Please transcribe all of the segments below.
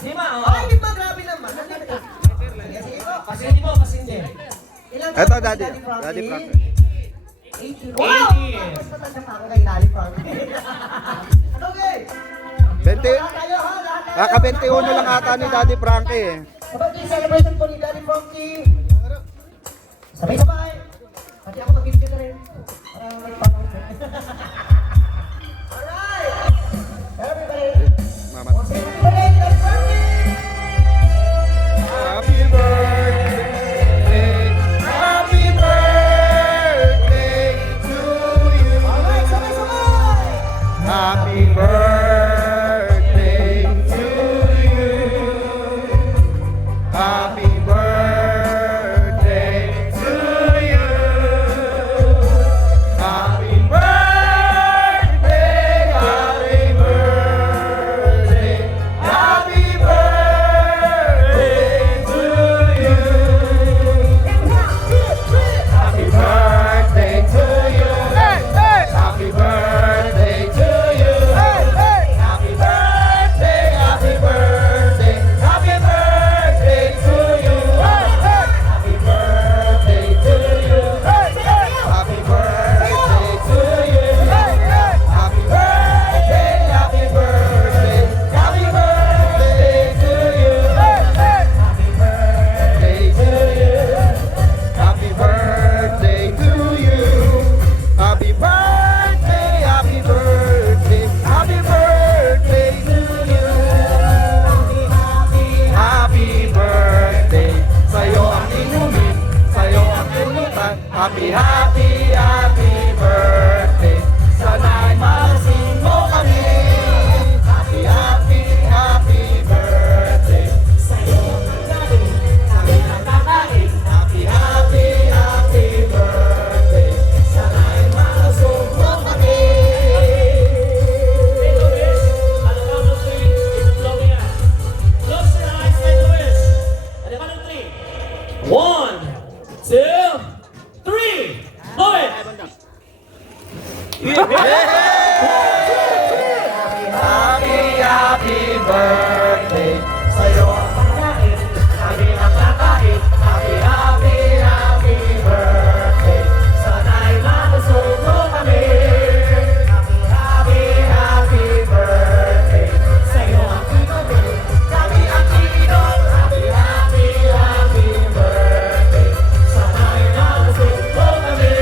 Lima, oo. Ay, di ba? Grabe naman. Pasindi mo, pasindi. Eto, Daddy Frank. 80. Wow! Mas matanda pa ako kay Daddy Frank. Okay. 20, Tayo ha, lahat. kaka-21 lang ata ni Daddy Frankie eh. Sa birthday celebration po ni Daddy Frankie. Sabay-sabay. Pati ako mag-gift na rin. Alright. Everybody. Mama. Happy birthday, Daddy Frankie. Happy birthday, happy birthday to you. Alright, sabay-sabay. Happy birthday to you. Happy birthday to you. Happy birthday, happy birthday, happy birthday to you. Happy birthday to you. Happy birthday to you. Happy birthday, happy birthday, happy birthday to you. Happy birthday to you. Happy birthday to you. Happy birthday, happy birthday, happy birthday to you. Happy birthday to you. Happy birthday to you. Happy birthday, happy birthday, happy birthday to you. Happy birthday, sa'yo ang inumin, sa'yo ang tulutan. Happy, happy, happy birthday, sana'y malasing mo kami. Happy, happy, happy birthday, sa'yo ang kagaling, kami ang kakain. Happy, happy, happy birthday, sana'y malasing mo kami. Close your eyes, say the wish. Ready, 1, 2, 3. 1, 2, 3. Blow it. Happy, happy birthday, sa'yo ang pagkain, kami ang kakain. Happy, happy, happy birthday, sana'y makusog mo kami. Happy, happy, happy birthday, sa'yo ang inumin, kami ang iinom. Happy, happy, happy birthday, sana'y makusog mo kami.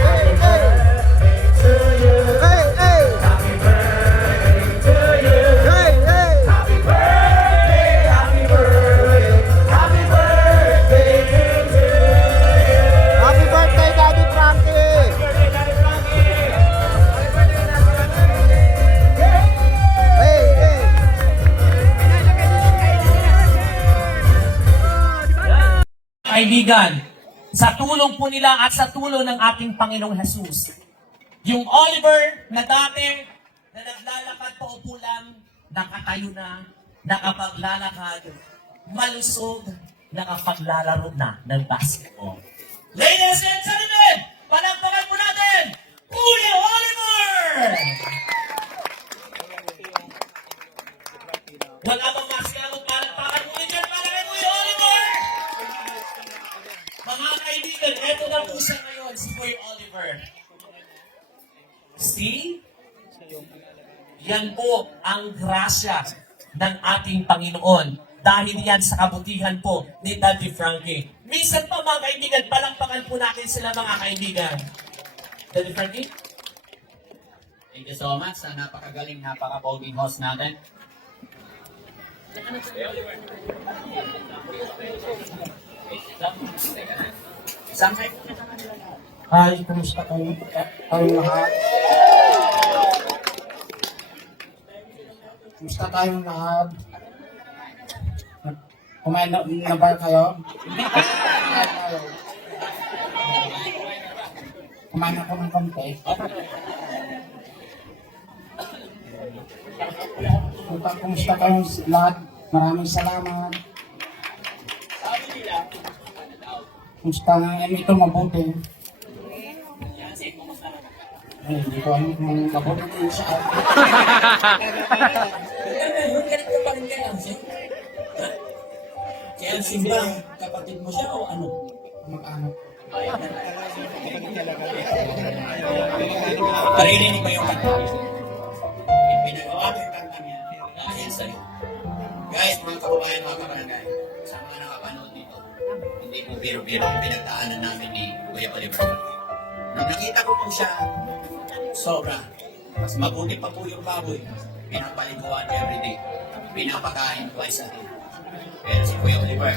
Happy birthday to you. Happy birthday to you. Happy birthday, happy birthday, happy birthday to you. Happy birthday, Daddy Frankie. Hey, hey. Kaibigan, sa tulong po nila at sa tulong ng ating Panginoong Jesus, yung Oliver na dati na naglalakad pa upo lang, nakatayo na, nakapaglalakad, malusog, nakapaglalaro na ng basketball. Ladies and gentlemen, palakpakan po natin, Kuya Oliver! Wala bang masyadong palakpakan po dyan para kay Kuya Oliver? Mga kaibigan, eto na po siya ngayon, si Kuya Oliver. See? Yan po ang grasya ng ating Panginoon. Dahil yan sa kabutihan po ni Daddy Frankie. Minsan pa mga kaibigan, palakpakan po natin sila mga kaibigan. Daddy Frankie? Thank you so much sa napakagaling, napaka-boging host natin. Samsay. Hi, kumusta kayong lahat? Kumusta tayong lahat? Kumain na ba kayo? Kumain ako ng konti. Kumusta kayong lahat? Maraming salamat. Kumusta nga ito mabuti? Hindi ko alam kung kapatid ko siya. Ngayon, ganito pa rin kay Ansin. Kay Ansin ba, kapatid mo siya o ano? Mag-anak. Parinig ba yung kanta? Pinagawa ko yung kanta niya. Dahil sa'yo. Guys, mga kababayan, mga kabarangay, sa mga nakapanood dito, hindi po biro-biro ang pinagdaanan namin ni Kuya Oliver. Nung nakita ko po siya, sobra. Mas mabuti pa po yung baboy. Pinapaliguan everyday. Pinapakain twice a day. Pero si Kuya Oliver,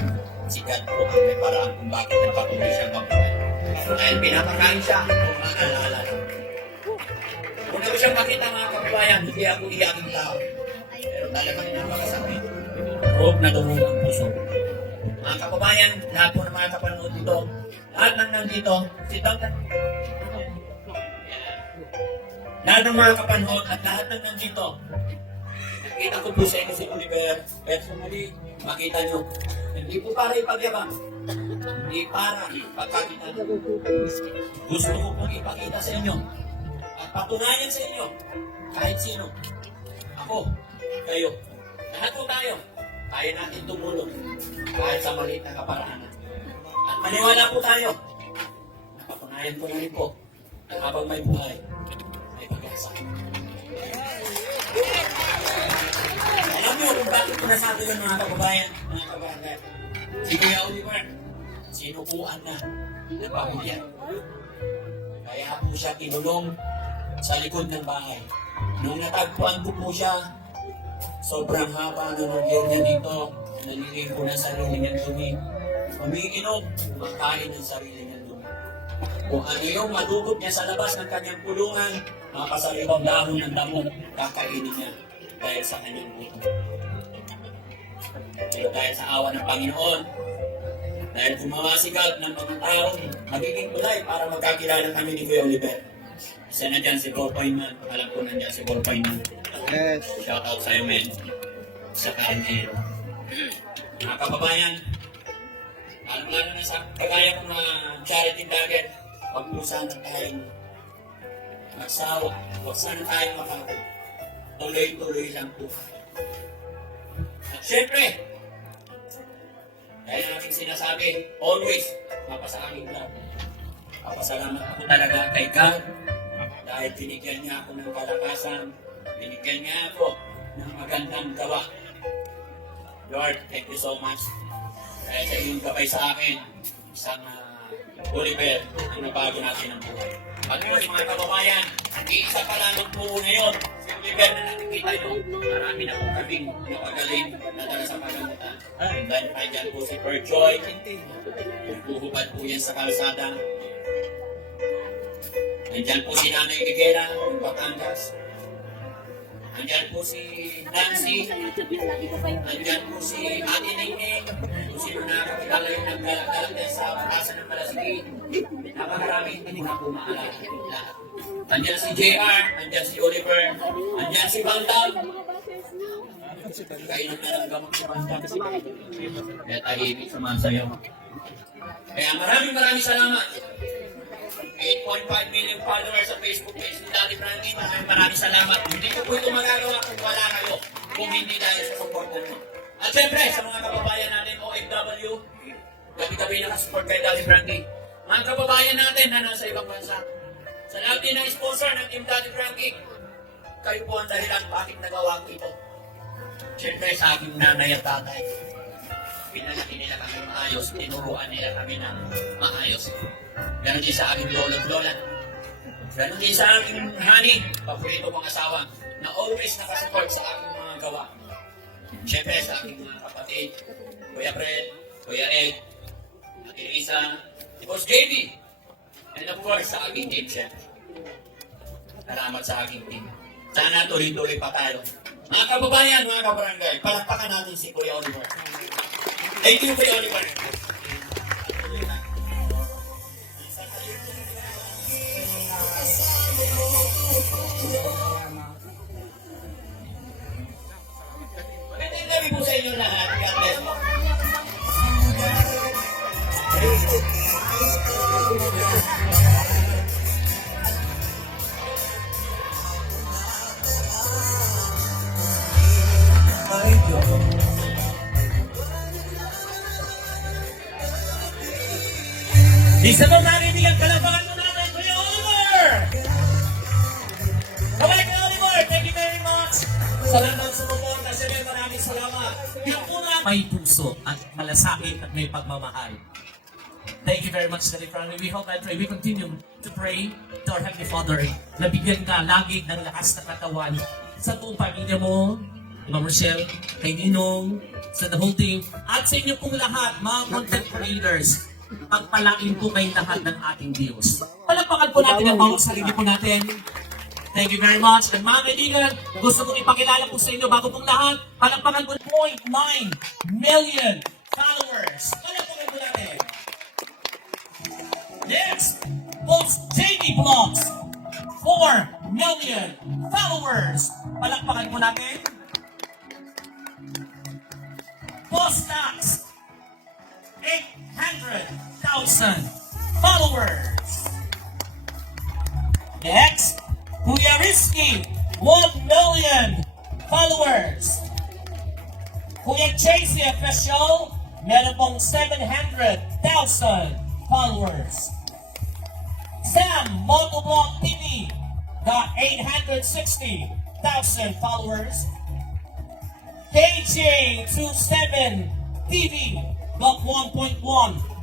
si God po ang may paraan kung bakit nagpatuloy siya mabuhay. Dahil pinapakain siya, kung naalala. Kung na ko siyang makita mga kababayan, hindi ako iyaking tao. Pero talagang napakasakit. Huwag na durog ang puso. Mga kababayan, lahat po ng mga kapanood dito, lahat ng nandito, si Dr. Lahat ng mga kapanood at lahat ng nandito, nakita ko po sa inyo si Oliver, personally, makita nyo, hindi po para ipagyabang, hindi para pagkakita nyo. Gusto ko pong ipakita sa inyo at patunayan sa inyo, kahit sino, ako, kayo, lahat po tayo, kaya natin tumulong kahit sa maliit na kaparaanan. At maniwala po tayo, napatunayan ko na rin po na habang may buhay, may pag-asa. Alam niyo kung bakit ko nasabi yun mga kababayan, mga kabarangay. Si Kuya Oliver, sinukuan na ng pamilya. Kaya po siya tinulong sa likod ng bahay. Nung natagpuan ko po siya, sobrang haba ng nagyan niya dito, naliligo ng sarili niyang dumi. Umiinom, kumakain ng sarili niyang dumi. Kung ano yung madukot niya sa labas ng kanyang pulungan, makasalibang dahon ng damo, kakainin niya dahil sa kanyang buto. Pero dahil sa awa ng Panginoon, dahil kumamasigab ng mga taong magiging kulay para magkakilala kami ni Kuya Oliver. Isa na dyan si Ballpointman, alam ko nandiyan si Ballpointman. Yes. Shout out sa'yo, men. Sa Karanjero. Mga kababayan, alam nga na sa kagaya ng mga charity vlogger, huwag mo sana tayong magsawa. Huwag sana tayong makakot. Tuloy-tuloy lang po. At syempre, dahil natin sinasabi, always, mapasa aking vlog. Papasalamat ako talaga kay God dahil binigyan niya ako ng kalakasan, binigyan niya ako ng magandang gawa. Lord, thank you so much. Dahil sa iyong gabay sa akin, isang Oliver, ang nabago natin ang buhay. At yun, mga kababayan, isa pa lamang po ngayon, si Oliver na nakikita nyo, marami na po kaming napagaling na dala sa pagamutan. Dahil dyan po si Perjoy, puhubad po yan sa kalsada. Nandyan po si Nanay Higuera, ng Batangas. Nandyan po si Nancy. Nandyan po si Ate Ningning. Kung sino nakakilala yung naglalak din sa Pakasan ng Malasigin. Napakaraming hindi na po maalala lahat. Nandyan si JR, nandyan si Oliver, nandyan si Bandal. Kainom na ng gamot si Bandal. Kaya tahimik sumasayaw. Kaya maraming salamat. 8.5 million followers sa Facebook page ni Daddy Frankie. Maraming salamat. Hindi ko po ito magagawa kung wala kayo. Kung hindi dahil sa support nyo. At syempre, sa mga kababayan natin, OFW, gabi-gabi nakasupport kay Daddy Frankie. Mga kababayan natin na nasa ibang bansa. Sa lahat din ng sponsor ng Team Daddy Frankie, kayo po ang dahilan bakit nagawa ko ito. Syempre, sa aking nanay at tatay. Pinalaki nila kami maayos, tinuruan nila kami ng maayos. Ganon din sa aking lolo at lola. Ganon din sa aking honey, paborito kong asawa, na always nakasupport sa aking mga gawa. Siyempre sa aking mga kapatid, Kuya Fred, Kuya Ed, Ate Lisa, si Boss JB, and of course sa aking team, siyempre. Salamat sa aking team. Sana tuloy-tuloy pa tayo. Mga kababayan, mga kabarangay, palakpakan natin si Kuya Oliver. Thank you, Kuya Oliver. Magandang gabi po sa inyo lahat. God bless po. Isa mo narinig kalabangan mo natin, Kuya Oliver! Okay, Kuya Oliver, thank you very much. Salamat sa suporta. Sige, maraming salamat. Yung una, may puso at malasakit at may pagmamahal. Thank you very much, Daddy Frankie. We hope and pray. We continue to pray to our Heavenly Father na bigyan ka lagi ng lakas na katawan sa buong pamilya mo, Ma'am Rochelle, kay Ninong, sa the whole team, at sa inyo pong lahat, mga content creators. Pagpalain po kayo lahat ng ating Diyos. Palagpakan po natin ang bawat sarili po natin. Thank you very much. And mga kaibigan, gusto kong ipakilala po sa inyo bago pong lahat, palagpakan po 0.9 million followers. Palagpakan po natin. Next, Post JD Vlogs, 4 million followers. Palakpakan po natin. Post Tax, 800,000 followers. Next, Kuya Risky, 1 million followers. Kuya JC Official, meron pong 700,000 followers. Sam Motovlog TV got 860,000 followers. KJ27 TV got 1.1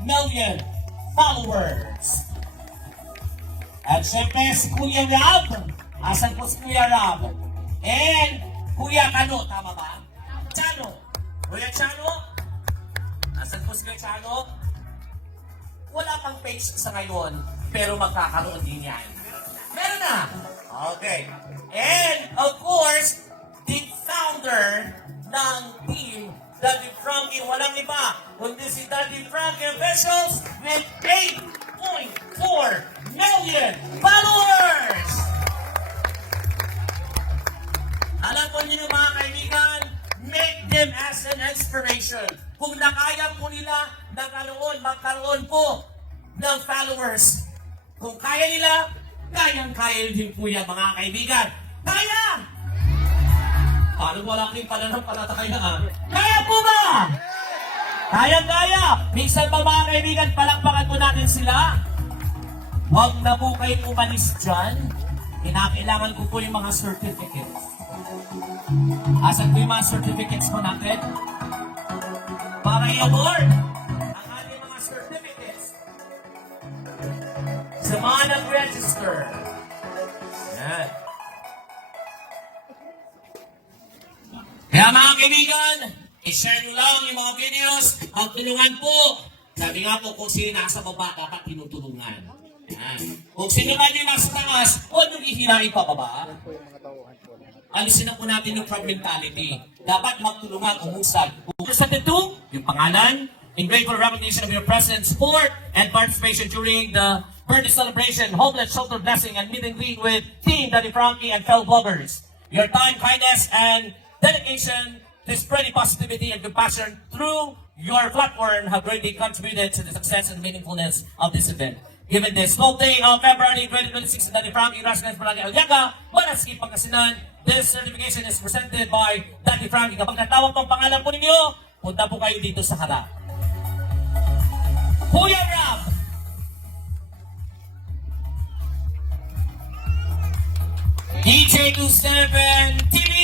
million followers. At syempre si Kuya Rab. Asan po si Kuya Rab? And Kuya Kano, tama ba? Chano. Kuya Chano? Asan po si Kuya Chano? Wala pang page sa ngayon, pero magkakaroon din yan. Meron na! Okay. And, of course, the founder ng team, Daddy Frankie, walang iba, kundi si Daddy Frankie Officials with 8.4 million followers! Alam po niyo mga kaibigan, make them as an inspiration. Kung nakaya po nila magkaroon po ng followers. Kung kaya nila, kayang-kaya din po yan mga kaibigan. Kaya! Parang wala kayong pananampalataya. Kaya po ba? Kaya-kaya! Minsan ba mga kaibigan, palakpakan po natin sila? Huwag na po kayong umalis dyan. Kinakailangan ko po yung mga certificates. Asan po yung mga certificates po natin? Para i-award ang ating mga certificates sa mga nag-register. Yan. Kaya mga kaibigan, i-share nyo lang yung mga videos, magtulungan po. Sabi nga po, kung sino nasa baba, dapat tinutulungan. Yan. Kung sino ba di mas taas, huwag nyo ihirain pa baba. Alisin na po natin yung crowd mentality. Dapat magtulungan, umusad. Represented to, yung pangalan, in grateful recognition of your presence, support, and participation during the birthday celebration, homeless shelter blessing, and meet and greet with Team Daddy Frankie and fellow bloggers. Your time, kindness, and dedication to spreading positivity and compassion through your platform have greatly contributed to the success and meaningfulness of this event. Given this 12th day of February 2026, Daddy Frankie, Rascals Palagi Alyaga, Manaski Pangasinan, this certification is presented by Daddy Frankie. Kapag natawag tong pangalan po ninyo, punta po kayo dito sa harap. Kuya Rab! DJ27 TV!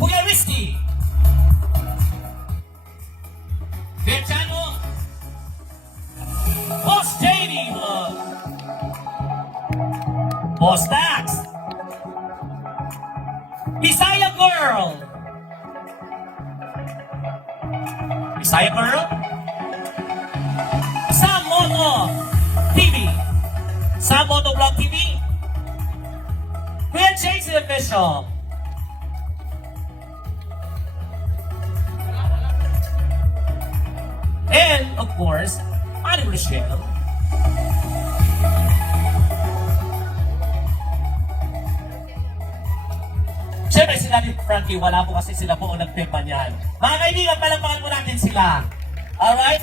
Kuya Risky! Berchano! Boss JD Vlog! Boss Dax! Bisaya Girl! Bisaya Girl? Sam Moto TV! Sam Moto Vlog TV! Kuya Jason Official! And, of course, Ani Rochelle. Siyempre si Daddy Frankie, wala po kasi sila po ang nagpimpa niyan. Mga kaibigan, palakpakan po natin sila. Alright?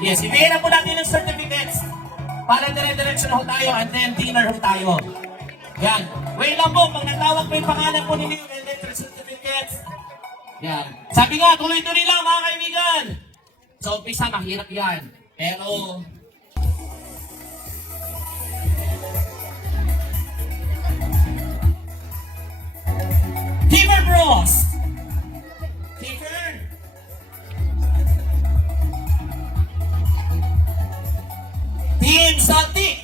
Yes, ibigay na po natin ng certificates para dire-diretso na ho tayo and then dinner ho tayo. Yan. Wait lang po, pag natawag po yung pangalan po ninyo, and then certificates. Yan. Sabi nga, tuloy-tuloy lang mga kaibigan. So, umpisa, mahirap yan. Pero, Timber Bros! Timber! Team Saltik!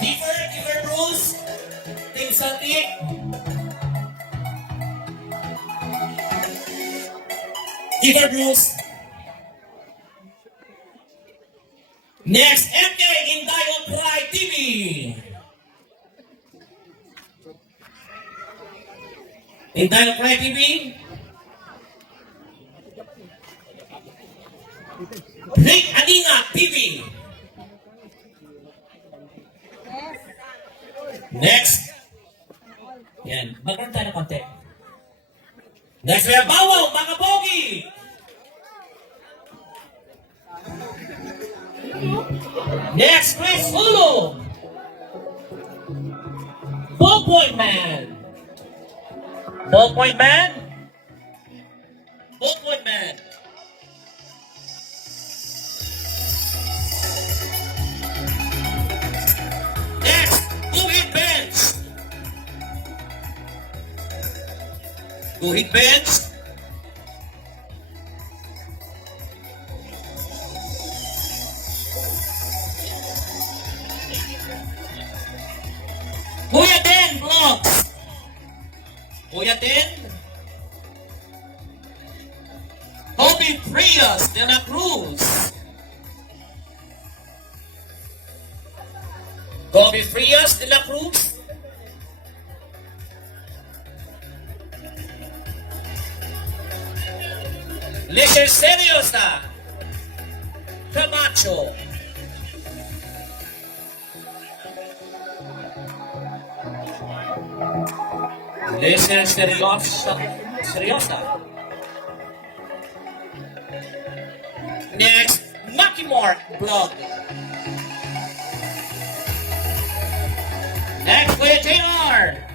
Timber Bros! Team Saltik! Timber Bros! Next, MK Indayo Pride TV! Indayo Pride TV? Rick Adinga TV! Next. Yan. Magkaroon tayo ng konti. Next, we have Bawaw, mga Pogi! Next, Chris Hulu! Ballpoint Man! Ballpoint Man? Ballpoint Man! Next, Guhit Bench! Guhit Bench? Kuya Den Vlogs! Kuya Den? Kobe Frias de la Cruz! Kobe Frias de la Cruz? Leche Seriosa! Camacho! Leche Seriosa! Next, Makimore Vlog! Next, Kuya JR!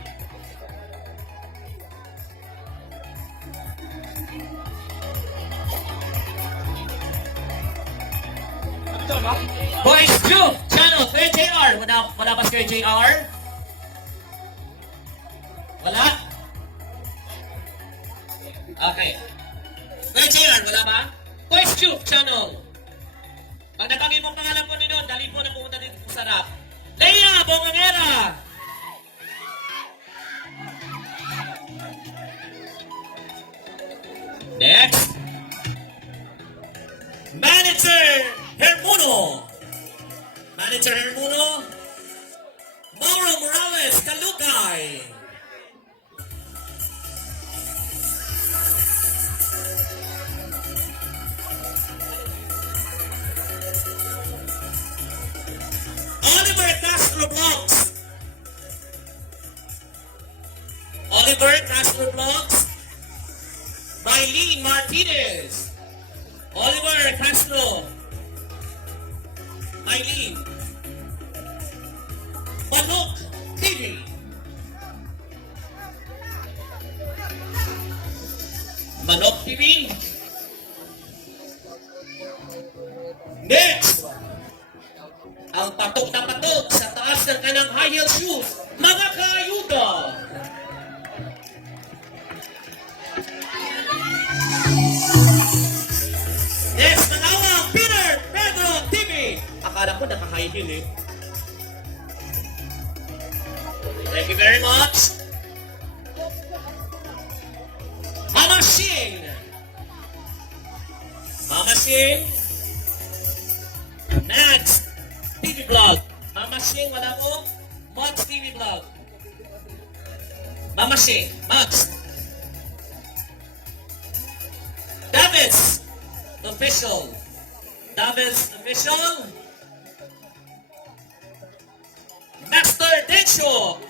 Boys Group Channel, Kuya JR! Wala ba si Kuya JR? Wala? Okay. Kuya JR, wala ba? Boys Group Channel! Pag natangin mo pangalan po nito, dali po na pumunta dito sa sarap. Leia Bongangera! Next, Manager Hermuno. Manager Hermuno. Mauro Morales Kalukay. Oliver Castro Vlogs. Oliver Castro Vlogs. Mylene Martinez. Oliver Castro. Mylene. Manok TV. Manok TV. Next. Ang patok na patok sa taas ng kanang high heel shoes, mga kaayuda. Next, nangawang Peter Pedro TV. Akala ko naka-high heel eh. Thank you very much. Mama Shing. Mama Shing. Next. TV Vlog. Mama Shing, wala mo? Max TV Vlog. Mama Shing, Max. Davids Official. Davids Official. Master Densho.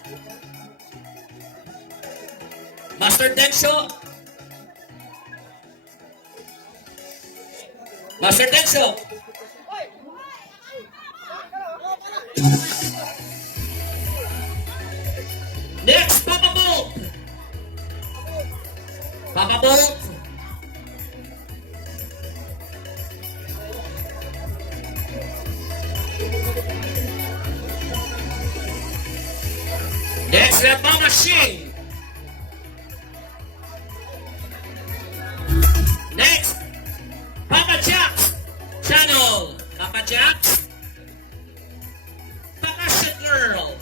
Master Densho. Master Tenso. Next, Papa Bolt. Papa Bolt. Next, we have Mama Shing. Next, Papa Jack's channel. Papa Jack's. Pakasha Girl.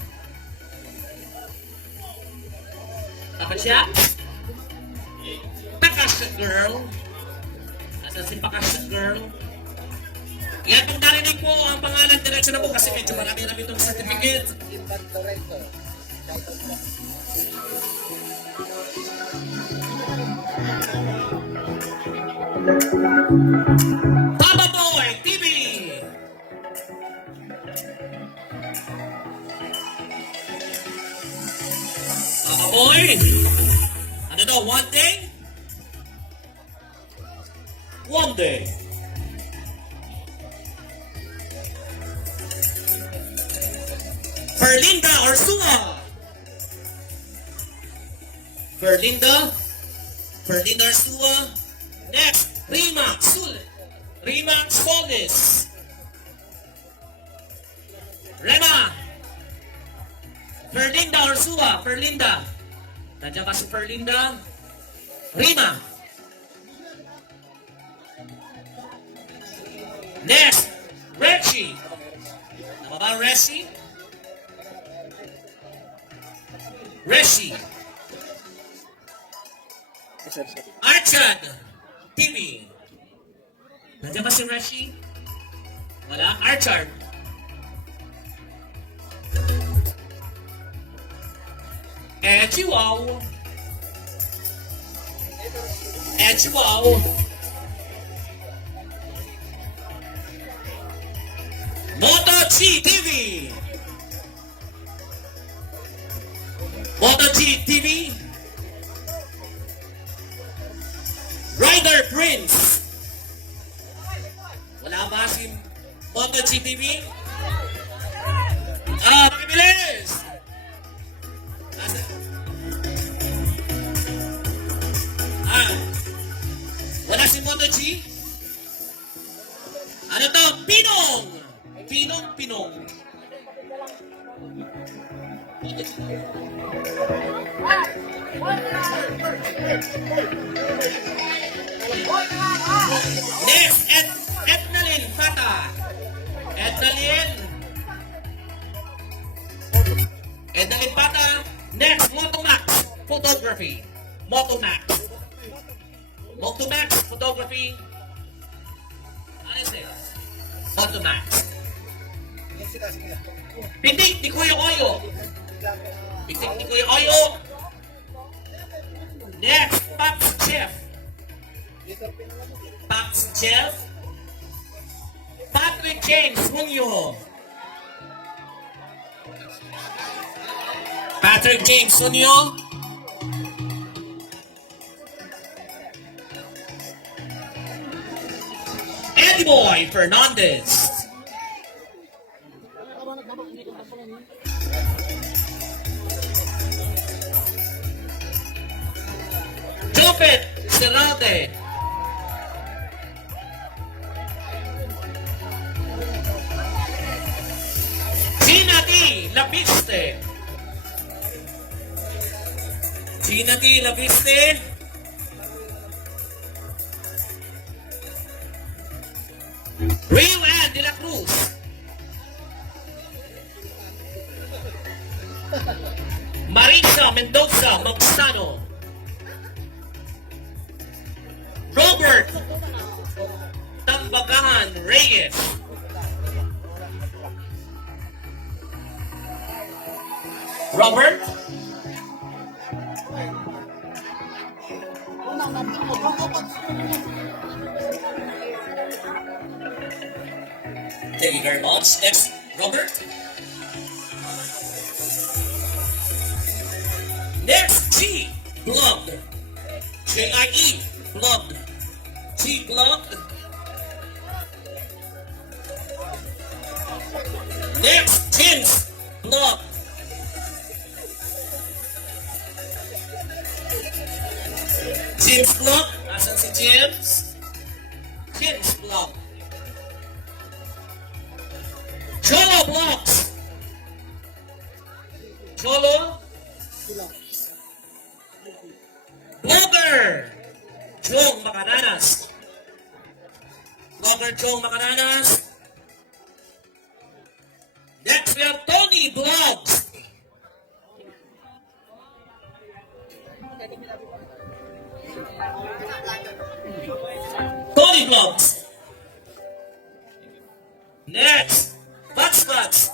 Papa Jack's. Pakasha Girl. Nasaan si Pakasha Girl? Yan, kung narinig po ang pangalan, diretso na po kasi medyo marami-rami itong certificate. Papa Boy TV. Papa Boy. Ano daw, one day? One day. Ferlinda Orsua. Ferlinda Orsua. Next, Remax Solis. Rema. Ferlinda Orsua. Ferlinda. Nandiyan ka si Ferlinda. Rima. Next, Reggie. Tama ba, Reggie? Reggie. Archad TV. Nandiyan ba si Reggie? Wala? Archard. Chihuahua. Moto G TV. Moto G TV. Rider Prince. Wala ba si Moto G TV? Makibilis! Wala si Moto G? Ano to? Pinong! Pinong. Next, Ednalyn Fata. Ednalyn Fata. Next, Motomax Photography. Motomax Photography. Ano yun? Motomax. Pitik ni Kuya Oyo. Next, Pops Chef. Patrick James Munyo. Eddie Boy Fernandez. Jopet Serrate. Gina D. Labiste. Rio Ann de la Cruz. Marisa Mendoza Magsano. Robert Tambagan Reyes. Robert thank you very much. Next, Robert. Next, G. Blood. J-I-E. Blood. G. Blood. Next, James Block. James Block. Asan si James? James Block. Cholo Blocks. Cholo. Blogger. Chong Macananas. Blogger Chong Macananas. Next we have Tony Vlogs. Tony Vlogs. Next, Vats Vats.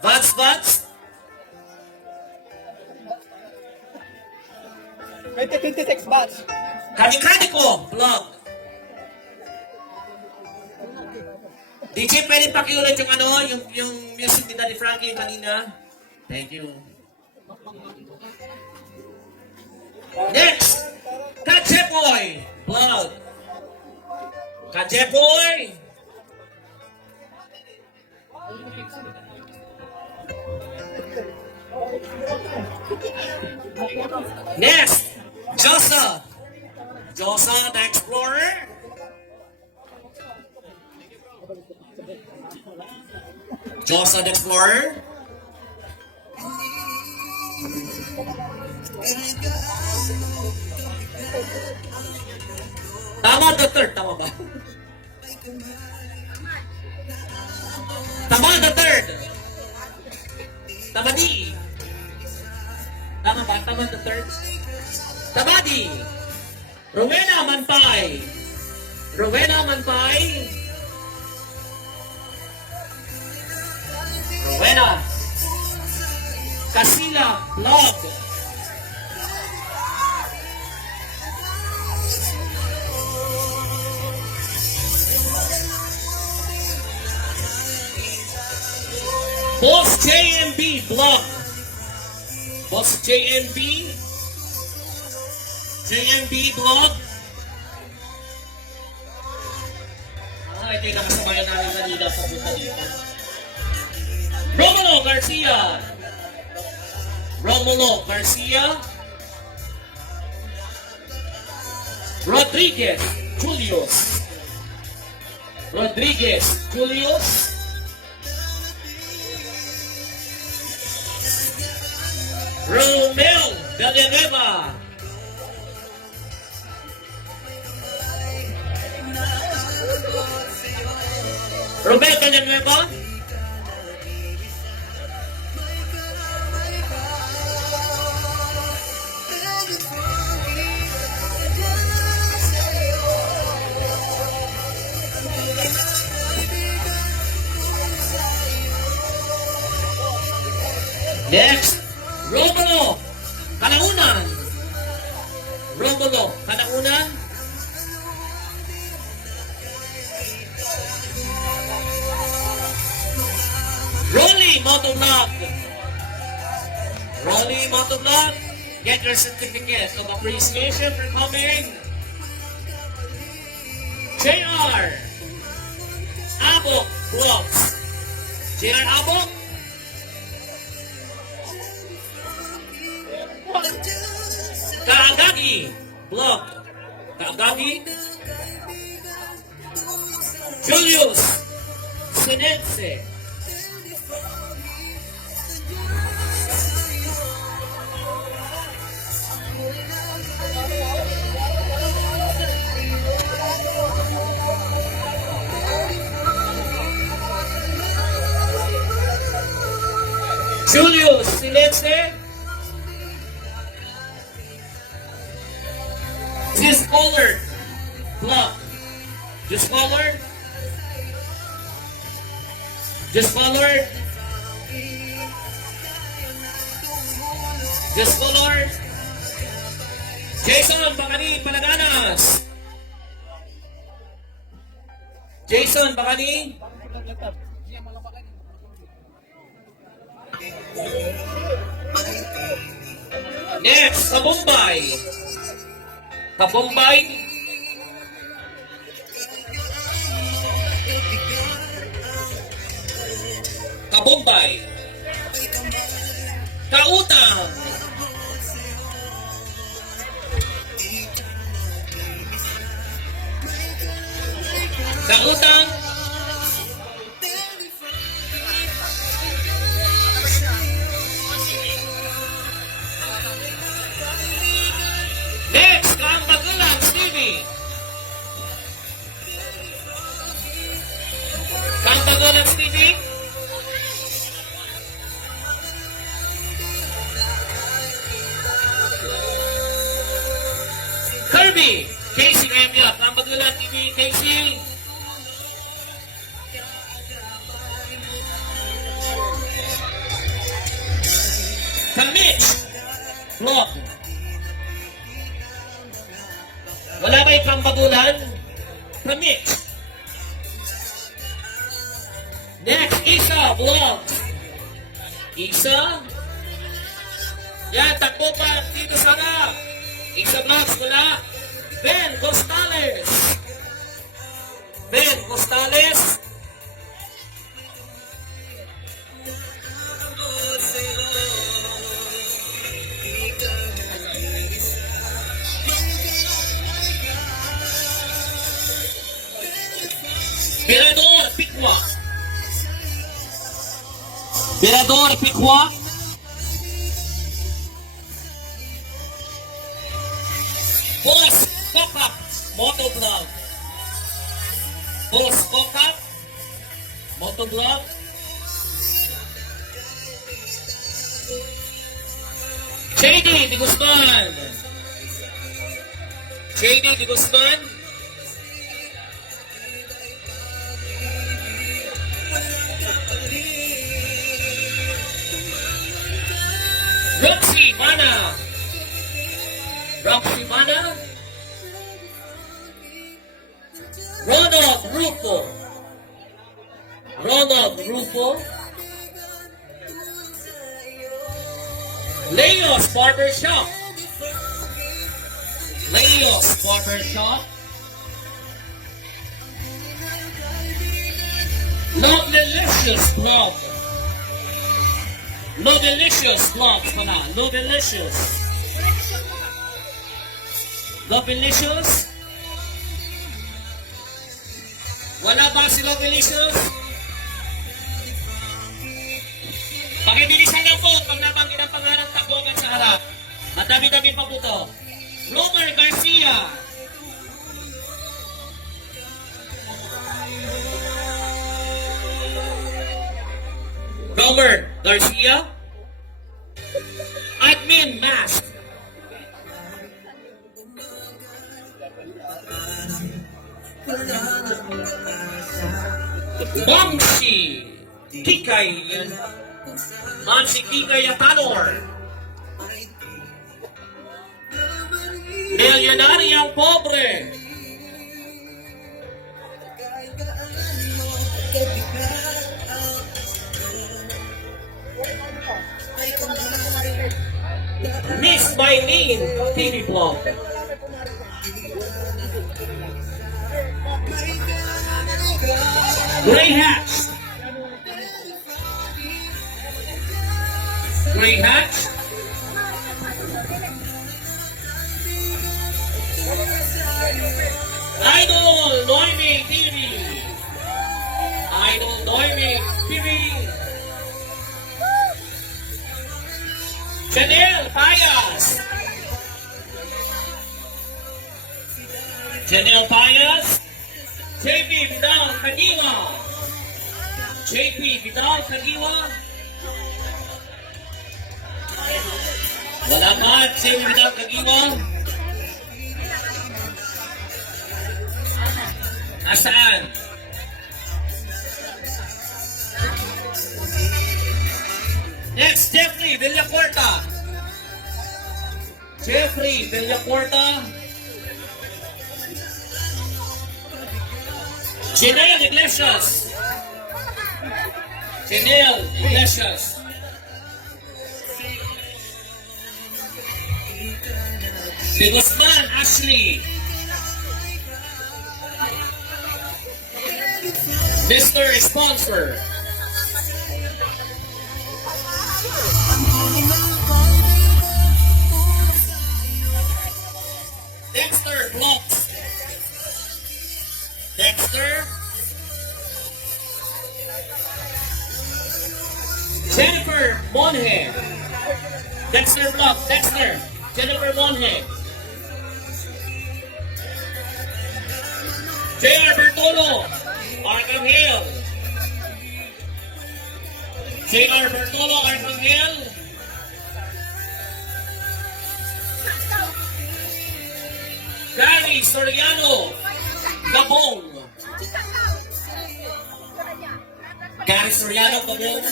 Vats Vats. 2026 batch. Kani-kani ko, vlog. DJ, pwede pakiulit yung ano, yung music ni Daddy Frankie kanina. Thank you. Next, Kajepoy, vlog. Kajepoy. Next, Josa. Josa the Explorer. Josa the Explorer. Tama the third, tama ba? Tama the third. Tama di. Tama ba? Tama the third. Tama di. Rowena Manpay. Rowena Manpay. Rowena. Casila Vlog. Boss JMB Vlog. Boss JMB. JMB Vlog. Ito yung nakasabayan namin kanina sa punta dito. Romulo Garcia. Romulo Garcia. Rodriguez Julius. Rodriguez Julius. Romel Villanueva. Romel Villanueva. Next, Romulo Kalaunan. Romulo Kalaunan. Rolly Motovlog. Rolly Motovlog. Get your certificate of appreciation for coming. JR Abok Vlogs. JR Abok. Kaagagi Vlog. Kaagagi. Julius Sinense. Julius Sinense. Just Pollard Vlog. Just Pollard. Just Pollard. Just Pollard. Jason Bacani Palaganas. Jason Bacani. Next, Kabumbay. Kabumbay. Kabumbay. Kautang. Kautang. Next, Kambagulan, Stevie. Kambagulan, Stevie. Kirby, Casey Emya, Kambagulan TV, Casey. Kamit, Rock. Wala ba yung Kambagulan? Kamit. Next, Isa, Vlogs. Isa. Yan, takbo pa dito sana. Isa Vlogs, wala. Ben Costales. Ben Costales. Mirador, Pikwa. Mirador, Pikwa. Boss, Kokap, Motovlog. Boss, Kokap, Motovlog. JD Di Guzman. JD Di Guzman. Roxy Mana. Roxy Mana. Ronald Rufo. Ronald Rufo. Leo's Barbershop. Leo's Barbershop. Lovelicious Vlog. Lovelicious Vlog pala. Lovelicious. Lovelicious. Wala ba si Lovelicious? Pakibilisan lang po pag nabanggit ang pangalan takbogan sa harap. Madami-dami pa po to. Romer Garcia. Romer Garcia. Admin Mask. Mamsi Kikay. Mamsi Kikay Atanor. Milyonaryang pobre. Miss Mylene TV Vlog. Grey Hats. Grey Hats. Idol Noemi TV. Idol Noemi TV. Janelle Payas. Janelle Payas. JP Vidal Kagiwa. JP Vidal Kagiwa. Wala ba JP Vidal Kagiwa? Nasaan? Next, Jeffrey Villacorta. Jeffrey Villacorta. Janelle Iglesias. Janelle Iglesias. De Guzman Ashley. Mr. Sponsor. Monje. Dexter Block, Dexter. Jennifer Monje. J.R. Bertolo, Arcangel. J.R. Bertolo, Arcangel. Gary Soriano, Gabong. Gary Soriano, Gabong.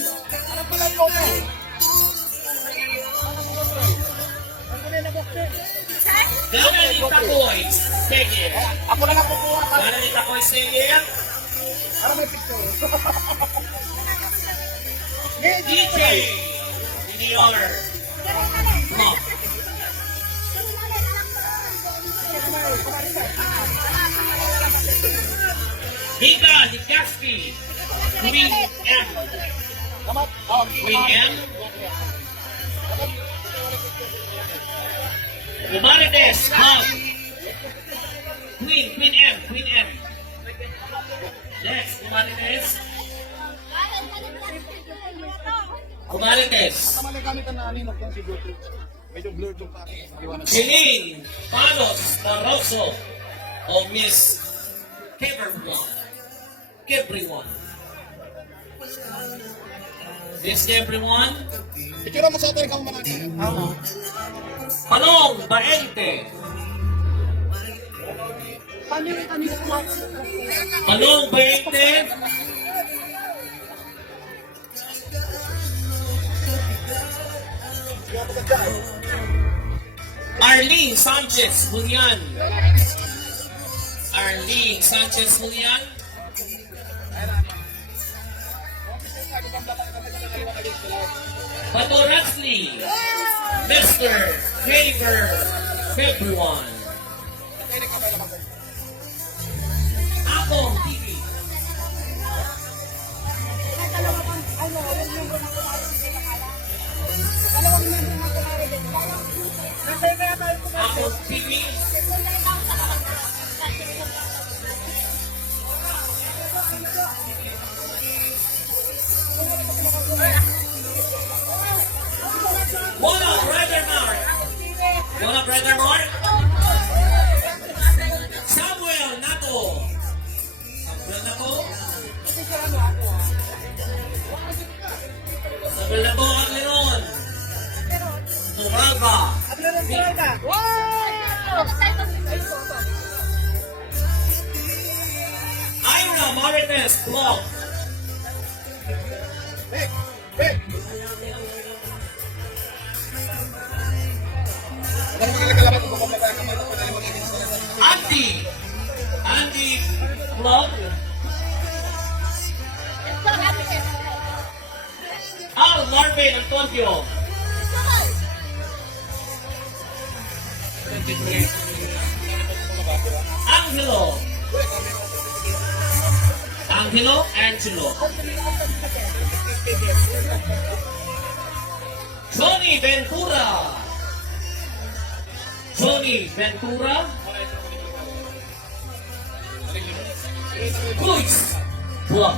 Gana ni Takoy, Stadium. Ako na lang kukuha. Gana ni Takoy, Stadium. Para may picture. DJ, Junior. Mo. Hika, Hikaski. Queen M. Kamat. Oh, Queen M. Humanites, Hub. Queen M, Queen M. Next, Humanites. Humanites. Tama lang gamit ang naninok yan si Bluetooth. Medyo blurred yung pake. Maliwanag. Jeline Panos Barroso o Miss Everyone. Everyone. Miss Everyone. Picture mo sa atin ikaw mga. Palong Baente. Palong Baente. Arlene Sanchez Julian. Arlene Sanchez Julian. Bato Rasley. Mr. Haver February. Ako, TV. Ako, TV. What up, Brother Mark? What up, Brother Mark? Samuel Nato. Samuel Nato. Samuel Nato, Agleron. Muralba. Ira Marites Block. Andy Block. Al Marvin Antonio. Angelo. Angelo. Johnny Ventura. Cruz Club.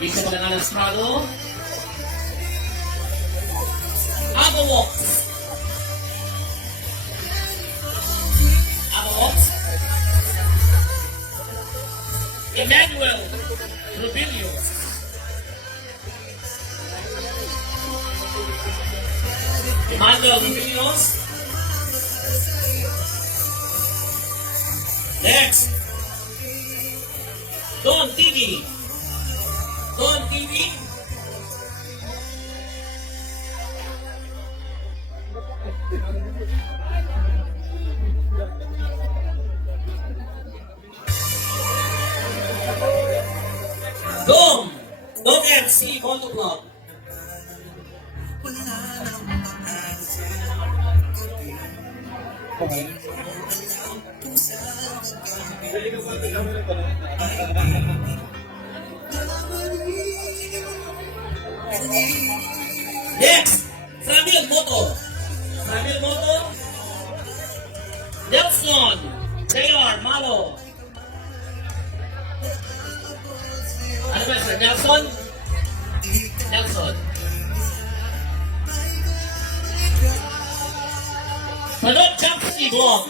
Isa Malagana Estrado. Abowox. Emmanuel Rubilio. Next. Don TV. Dom MC Moto Club. Next, Framil Moto. Framil Moto. Nelson. Taylor Malo. Ano ba sir? Nelson? Nelson. Panot Chapsi Glong.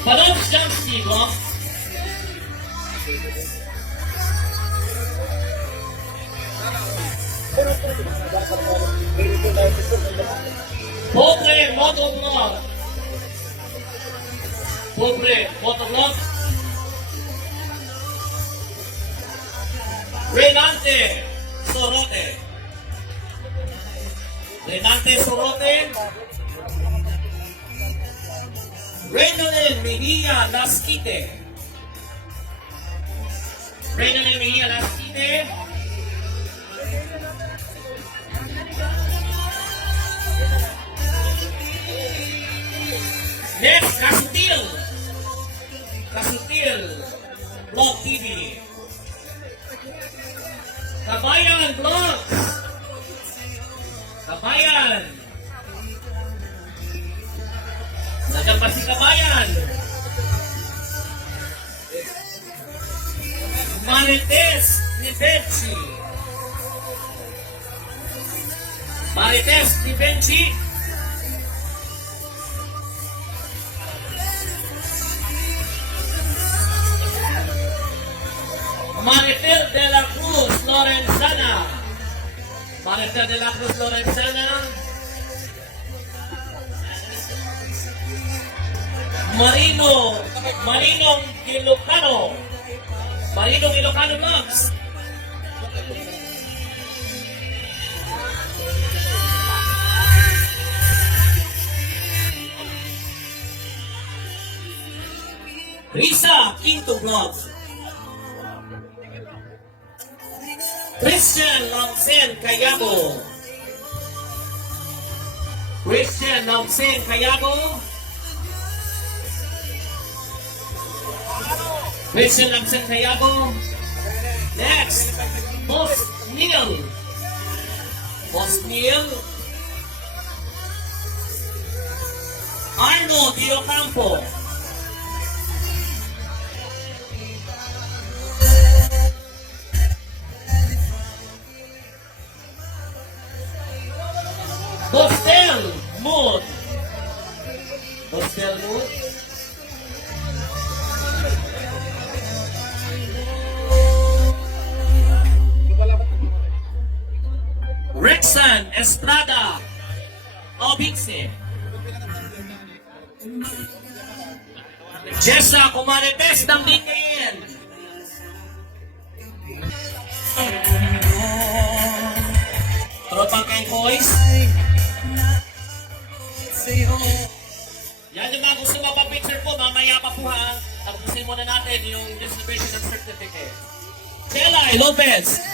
Panot Chapsi Glong. Pobre Motovlog. Pobre Motovlog. Renante Sorote. Renante Sorote. Renolin Mejia Lasquite. Renolin Mejia Lasquite. Next, Kasutil. Kasutil. Vlog TV. Kabayan Vlogs. Kabayan. Nandiyan pa si Kabayan. Marites ni Benji. Marites ni Benji. Maritel de la Cruz Lorenzana. Maritel de la Cruz Lorenzana. Marinong Ilocano. Marinong Ilocano Vlogs. Risa Quinto Vlogs. Christian Longsen Cayago. Christian Longsen Cayago. Christian Longsen Cayago. Next, Boss Neil. Boss Neil. Arno Diocampo. Bostel Mood. Bostel Mood. Rexan Estrada. Obinse. Jessa Kumarites ng Bingin. Tropang kay Boys. Yan yung mga gusto mapapicture po, mamaya pa po ha. Tapusin muna natin yung distribution ng certificate. Kelay Lopez.